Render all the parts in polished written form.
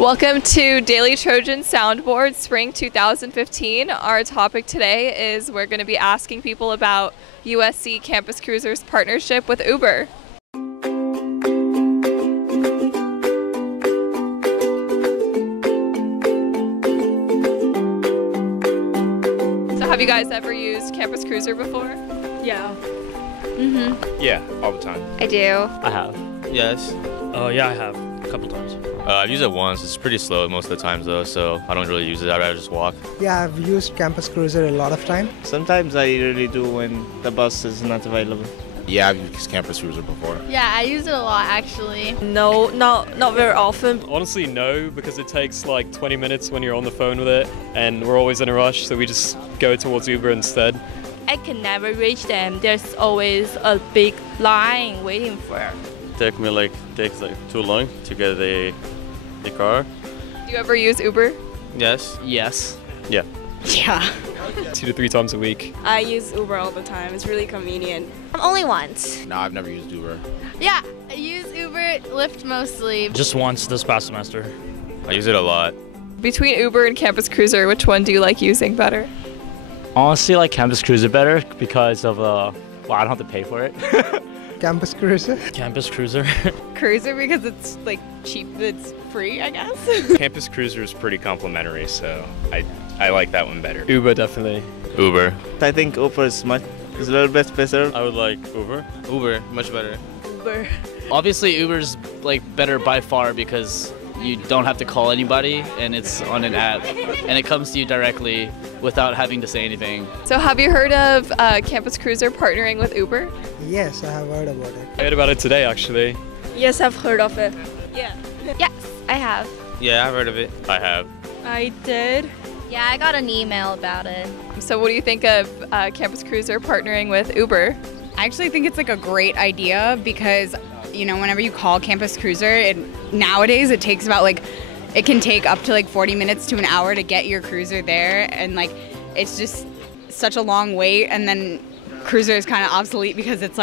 Welcome to Daily Trojan Soundboard Spring 2015. Our topic today is we're going to be asking people about USC Campus Cruisers' partnership with Uber. So have you guys ever used Campus Cruiser before? Yeah. Yeah, all the time. I do. I have. Yes. Yeah, I have. A couple times. I've used it once. It's pretty slow most of the times though, so I don't really use it. I'd rather just walk. Yeah, I've used Campus Cruiser a lot of time. Sometimes I really do when the bus is not available. Yeah, I've used Campus Cruiser before. Yeah, I use it a lot actually. No, not very often. Honestly, no, because it takes like 20 minutes when you're on the phone with it, and we're always in a rush, so we just go towards Uber instead. I can never reach them. There's always a big line waiting for it. Takes too long to get the car. Do you ever use Uber? Yes. Yes. Yeah. Yeah. 2 to 3 times a week. I use Uber all the time. It's really convenient. Only once. No, I've never used Uber. Yeah, I use Uber, Lyft mostly. Just once this past semester. I use it a lot. Between Uber and Campus Cruiser, which one do you like using better? Honestly, I like Campus Cruiser better because of, well, I don't have to pay for it. Campus Cruiser? Campus Cruiser. Cruiser because it's like cheap, it's free, I guess. Campus Cruiser is pretty complimentary, so I like that one better. Uber, definitely. Uber. I think Uber is a little bit better. I would like Uber. Uber, much better. Uber. Obviously, Uber's like better by far because you don't have to call anybody and it's on an app and it comes to you directly without having to say anything. So have you heard of Campus Cruiser partnering with Uber? Yes, I have heard about it. I heard about it today, actually. Yes, I've heard of it. Yes, I have. Yeah, I've heard of it. I have. I did. Yeah, I got an email about it. So what do you think of Campus Cruiser partnering with Uber? I actually think it's like a great idea because, you know, whenever you call Campus Cruiser, nowadays it takes about it can take up to 40 minutes to an hour to get your cruiser there, and it's just such a long wait, and then Cruiser is kind of obsolete because it's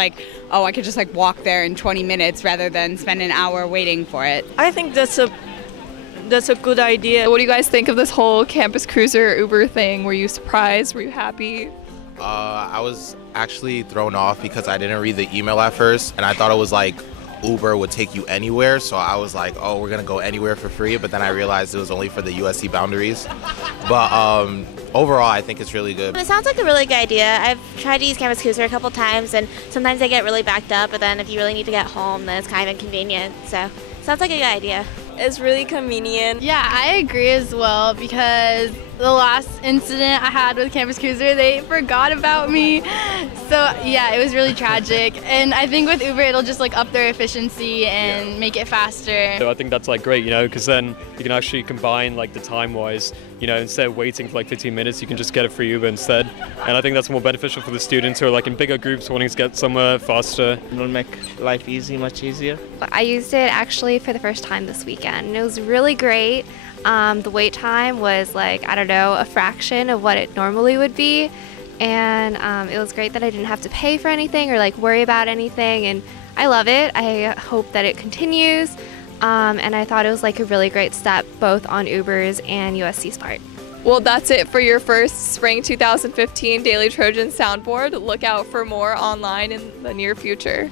oh, I could just walk there in 20 minutes rather than spend an hour waiting for it. I think that's a good idea. What do you guys think of this whole Campus Cruiser Uber thing? Were you surprised? Were you happy? I was actually thrown off because I didn't read the email at first, and I thought it was Uber would take you anywhere, so I was like, oh, we're gonna go anywhere for free, but then I realized it was only for the USC boundaries. But overall, I think it's really good. It sounds like a really good idea. I've tried to use Campus Cruiser a couple times, and sometimes I get really backed up, but then if you really need to get home, then it's kind of inconvenient. So, sounds like a good idea. It's really convenient. Yeah, I agree as well because the last incident I had with Campus Cruiser, they forgot about me. So yeah, it was really tragic. And I think with Uber, it'll just up their efficiency and make it faster. So I think that's great, because then you can actually combine the time-wise, instead of waiting for 15 minutes, you can just get a free Uber instead. And I think that's more beneficial for the students who are in bigger groups wanting to get somewhere faster. It will make life much easier. I used it actually for the first time this weekend, and it was really great. The wait time was I don't know, a fraction of what it normally would be. And it was great that I didn't have to pay for anything or worry about anything, and I love it. I hope that it continues, and I thought it was a really great step both on Uber's and USC's part. Well, that's it for your first Spring 2015 Daily Trojan Soundboard. Look out for more online in the near future.